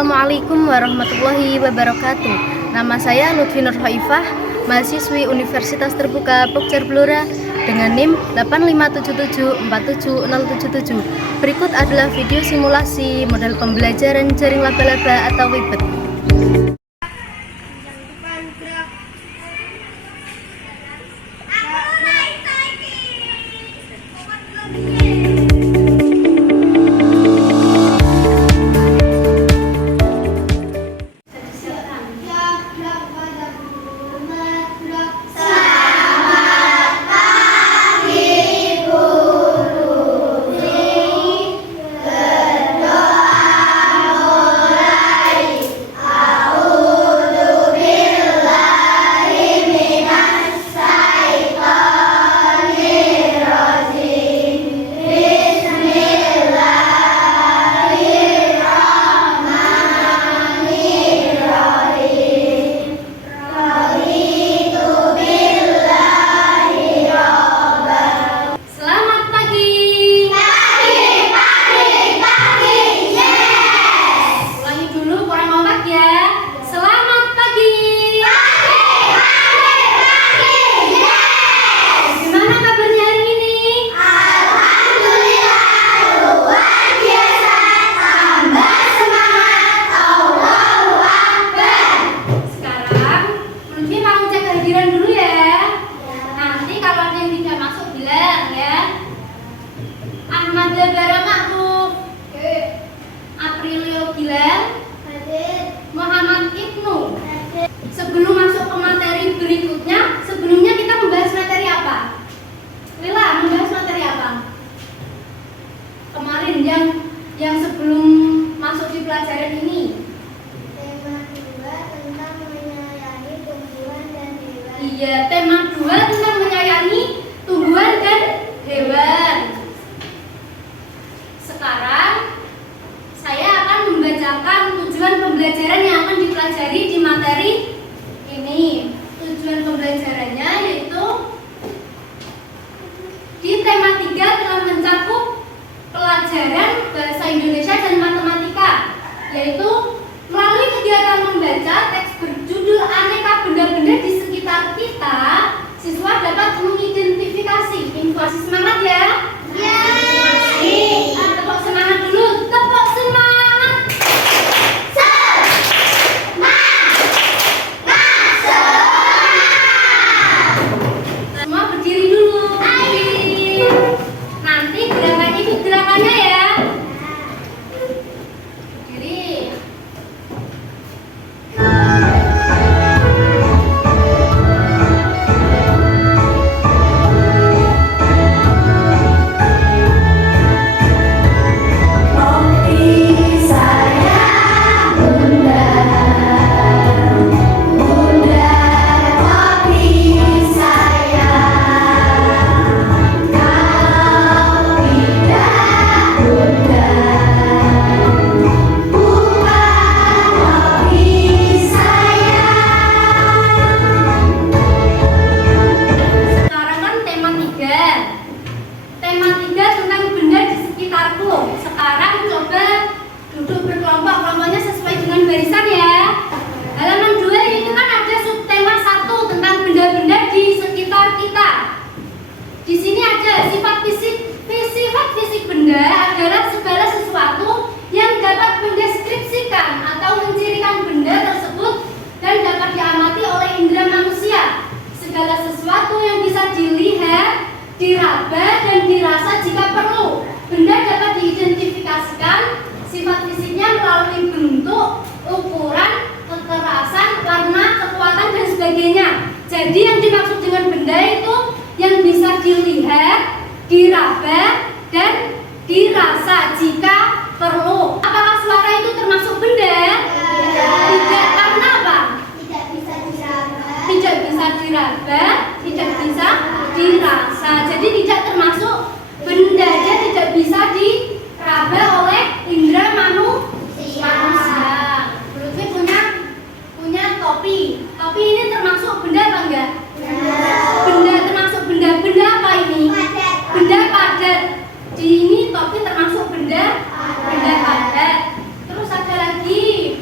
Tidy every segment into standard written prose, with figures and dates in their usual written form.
Assalamualaikum warahmatullahi wabarakatuh. Nama saya Lutfi Nur Haifah, mahasiswi Universitas Terbuka Pokjar Blora dengan NIM 857747077. Berikut adalah video simulasi model pembelajaran jaring laba-laba atau Weebit. Muhammad Ibnu. Sebelum masuk ke materi berikutnya, sebelumnya kita membahas materi apa? Lila, membahas materi apa? Kemarin yang sebelum masuk di pelajaran ini. Tema 2 tentang menyayangi tumbuhan dan hewan. Iya, tema 2 tentang menyayangi tumbuhan dan hewan. Sekarang saya akan membacakan tujuan pembelajaran yang akan dipelajari di materi ini. Tujuan pembelajarannya yaitu di tema 3 telah mencakup pelajaran bahasa Indonesia dan matematika, yaitu melalui kegiatan membaca teks berjudul aneka benda-benda di sekitar kita, siswa dapat mengidentifikasi. Kasih semangat ya. Tepuk semangat dulu. Tepuk semangat. Semua berdiri dulu. Nanti gerakannya ikut gerakannya ya. Berdiri. Sekarang coba duduk berkelompok, kelompoknya sesuai dengan barisan ya. Halaman 2 itu kan ada subtema 1 tentang benda-benda di sekitar kita. Di sini ada sifat fisik benda adalah segala sesuatu yang dapat mendeskripsikan atau mencirikan benda tersebut dan dapat diamati oleh indera manusia. Segala sesuatu yang bisa dilihat, diraba dan dirasa jika perlu. Benda dapat diidentifikasikan sifat fisiknya melalui bentuk, ukuran, kekerasan, warna, kekuatan, dan sebagainya. Jadi yang dimaksud dengan benda itu yang bisa dilihat, diraba, dan dirasa jika perlu. Apakah suara itu termasuk benda? Tidak, karena apa? Tidak bisa diraba. Tidak bisa diraba, tidak bisa dirasa. Jadi tidak termasuk benda, dia tidak bisa diraba oleh indera manusia. Lutfi punya topi. Topi ini termasuk benda apa enggak? Benda, termasuk benda. Benda apa ini? Benda padat. Di ini topi termasuk benda padat. Terus ada lagi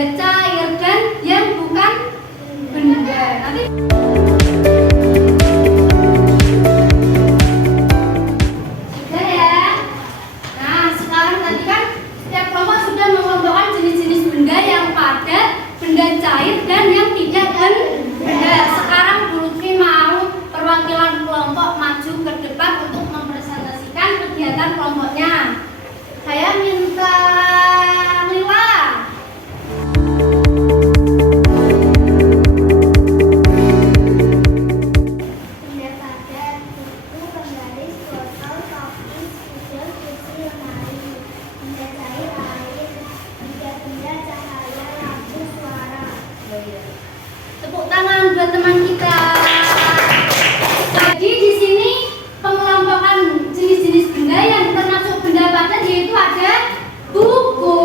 benda cair dan yang bukan benda. Tapi sudah ya. Nah, sekarang tadi kan setiap kelompok sudah mengelompokkan jenis-jenis benda yang padat, benda cair dan yang tidak benda. Sekarang Bu Lutfi mau perwakilan kelompok maju ke depan untuk mempresentasikan kegiatan kelompoknya. Saya minta Lila. Benda padat, buku, penggaris, botol, topi, spidol, kursi, lemari. Benda cair, air. Benda cahaya, lampu, suara. Tepuk tangan buat teman kita. Jadi di sini pengelompokan jenis-jenis benda yang termasuk benda padat yaitu ada buku,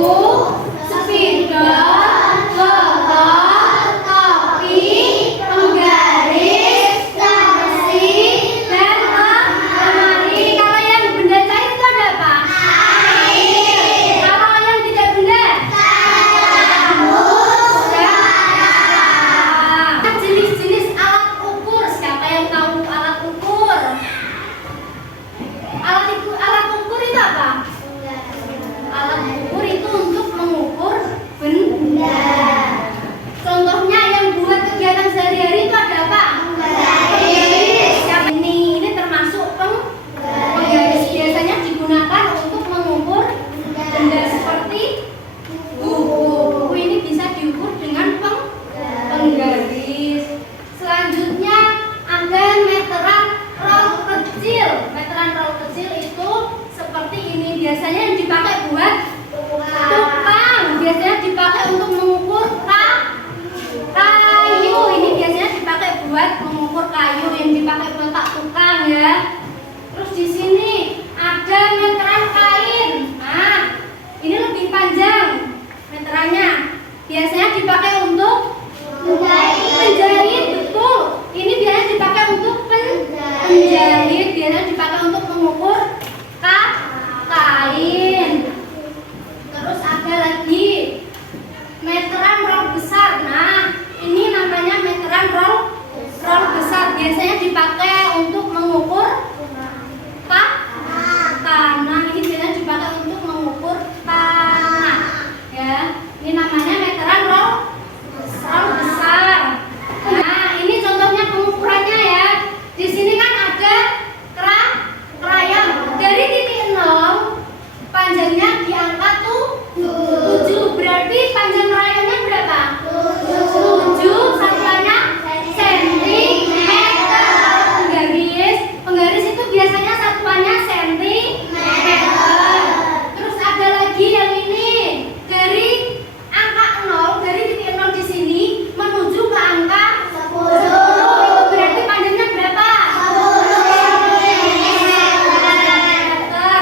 spidol, botol, topi, penggaris, kursi, dan lemari. Kalau yang benda cair itu ada apa? Air. Kalau yang tidak benda? Jenis-jenis alat ukur. Siapa yang tahu alat ukur? Alat ukur itu apa? Alat ukur itu untuk mengukur benda. Contohnya yang buat kegiatan sehari-hari itu ada apa? Penggaris. Ini termasuk penggaris. Biasanya digunakan untuk mengukur benda seperti buku. Buku ini bisa diukur dengan penggaris. Selanjutnya ada meteran roll kecil. Meteran roll kecil itu seperti ini. Biasanya yang dipakai buat tukang. Biasanya dipakai untuk mengukur kayu. Ini biasanya dipakai buat mengukur kayu yang dipakai buat tukang ya. Terus di sini ada meteran kain. Nah, ini lebih panjang meterannya. Biasanya dipakai untuk menjahit, betul. Ini biasanya dipakai untuk menjahit. Biasanya dipakai untuk mengukur kain. Terus ada lagi meteran roll besar. Nah, ini namanya meteran roll besar. Biasanya dipakai untuk mengukur tanah. Ini biasanya dipakai untuk mengukur tanah. Ya, ini namanya meteran roll besar. Nah, ini contohnya pengukurannya ya. Di sini kan ada krayon dari titik 0, panjangnya di angka 7. Berarti panjang krayonnya berapa? 7. Satuannya sentimeter. Penggaris itu biasanya satuannya sentimeter. Terus ada lagi yang ini dari angka 0, dari titik 0 di sini menuju ke angka 10. Itu berarti panjangnya berapa? 10 meter.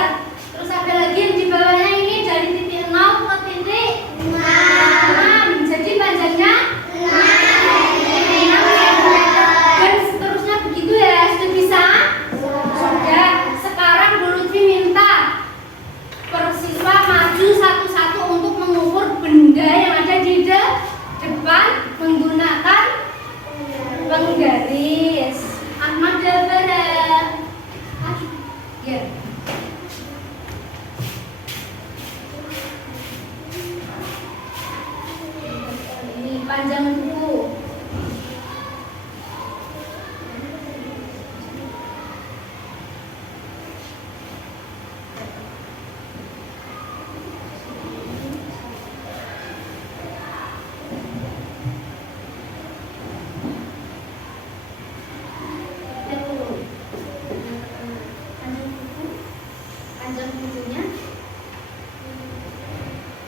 Terus ada lagi yang di bawahnya ini dari titik 0 ke titik 6. Jadi panjangnya 6 meter. Dan seterusnya begitu ya. Sudah bisa? Sudah. Sekarang Bu Lutfi minta persiswa maju satu-satu untuk mengukur benda yang ada di depan menggunakan penggaris. Ahmad Jabara. Ya. Ini panjang buku.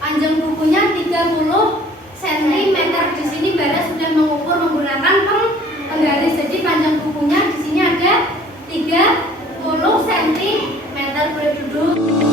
Panjang bukunya 30 cm. Di sini Bara sudah mengukur menggunakan penggaris. Jadi panjang bukunya di sini ada 30 cm. Boleh duduk.